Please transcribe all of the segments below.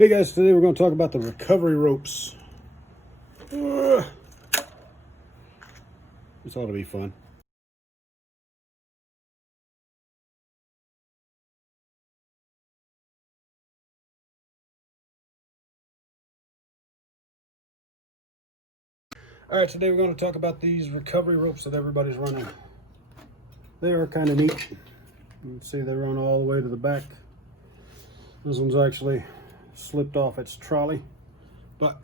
Hey guys, today we're going to talk about the recovery ropes. This ought to be fun. Alright, today we're going to talk about these recovery ropes that everybody's running. They are kind of neat. You can see they run all the way to the back. This one's actually slipped off its trolley. But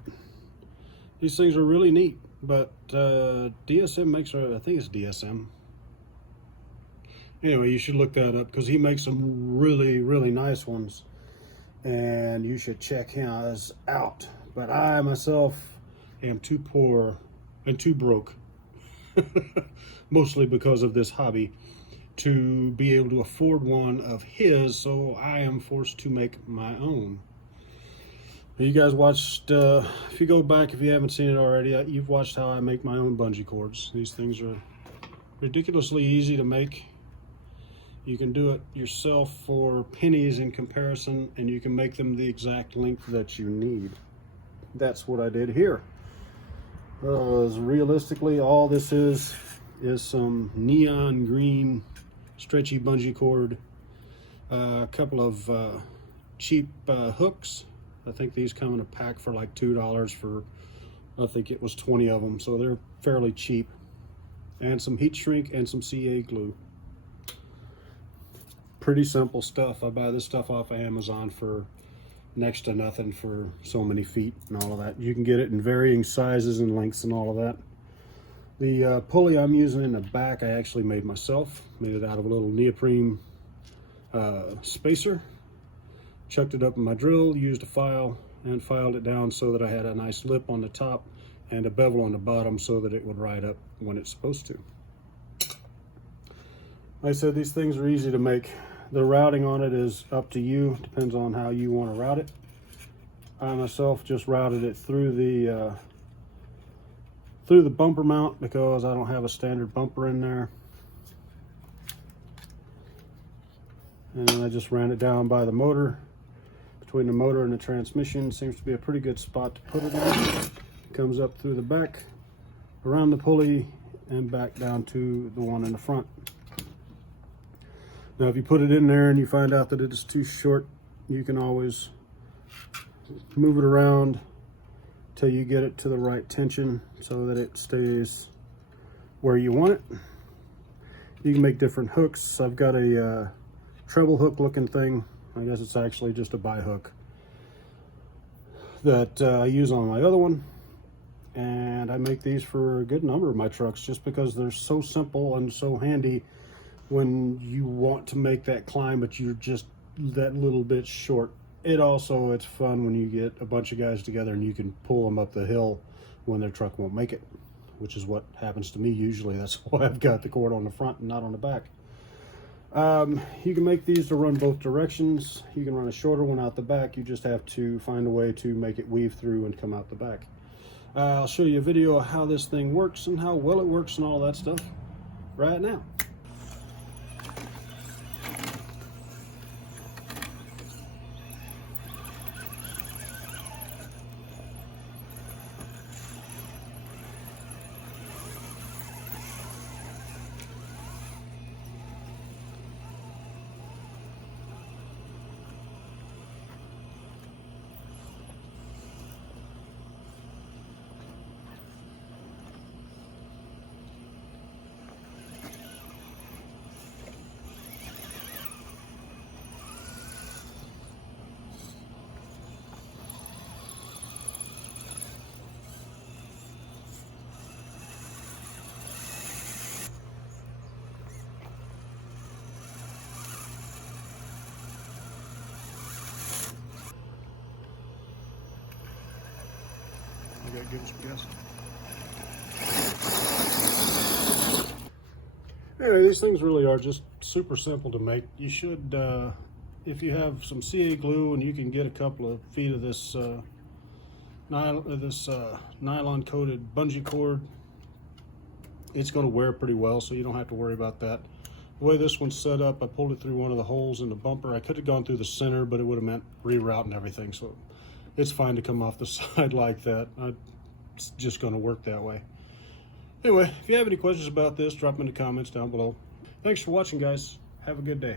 these things are really neat. But DSM makes, I think it's DSM. Anyway, you should look that up because he makes some really, really nice ones. And you should check his out. But I myself am too poor and too broke, mostly because of this hobby, to be able to afford one of his, so I am forced to make my own. You guys watched, if you go back, if you haven't seen it already, you've watched how I make my own bungee cords. These things are ridiculously easy to make. You can do it yourself for pennies in comparison, and you can make them the exact length that you need. That's what I did here. Realistically, all this is some neon green stretchy bungee cord, a couple of cheap hooks. I think these come in a pack for like $2 for, I think it was 20 of them, so they're fairly cheap, and some heat shrink and some CA glue. Pretty simple stuff. I buy this stuff off of Amazon for next to nothing for so many feet and all of that. You can get it in varying sizes and lengths and all of that. The pulley I'm using in the back I actually made myself. Made it out of a little neoprene spacer. Chucked it up in my drill, used a file and filed it down so that I had a nice lip on the top and a bevel on the bottom so that it would ride up when it's supposed to. Like I said, these things are easy to make. The routing on it is up to you, depends on how you want to route it. I myself just routed it through the bumper mount because I don't have a standard bumper in there. And then I just ran it down by the motor. Between the motor and the transmission seems to be a pretty good spot to put it in. It comes up through the back, around the pulley, and back down to the one in the front. Now, if you put it in there and you find out that it is too short, you can always move it around till you get it to the right tension so that it stays where you want it. You can make different hooks. I've got a treble hook looking thing. I guess it's actually just a bi hook that I use on my other one. And I make these for a good number of my trucks just because they're so simple and so handy when you want to make that climb, but you're just that little bit short. It's fun when you get a bunch of guys together and you can pull them up the hill when their truck won't make it, which is what happens to me usually. That's why I've got the cord on the front and not on the back. You can make these to run both directions. You can run a shorter one out the back. You just have to find a way to make it weave through and come out the back. I'll show you a video of how this thing works and how well it works and all that stuff right now. You gotta give us a guess. Anyway, these things really are just super simple to make. You should, if you have some CA glue and you can get a couple of feet of this nylon coated bungee cord, it's going to wear pretty well, so you don't have to worry about that. The way this one's set up, I pulled it through one of the holes in the bumper. I could have gone through the center, but it would have meant rerouting everything. So it's fine to come off the side like that. It's just going to work that way. Anyway, if you have any questions about this, drop them in the comments down below. Thanks for watching, guys. Have a good day.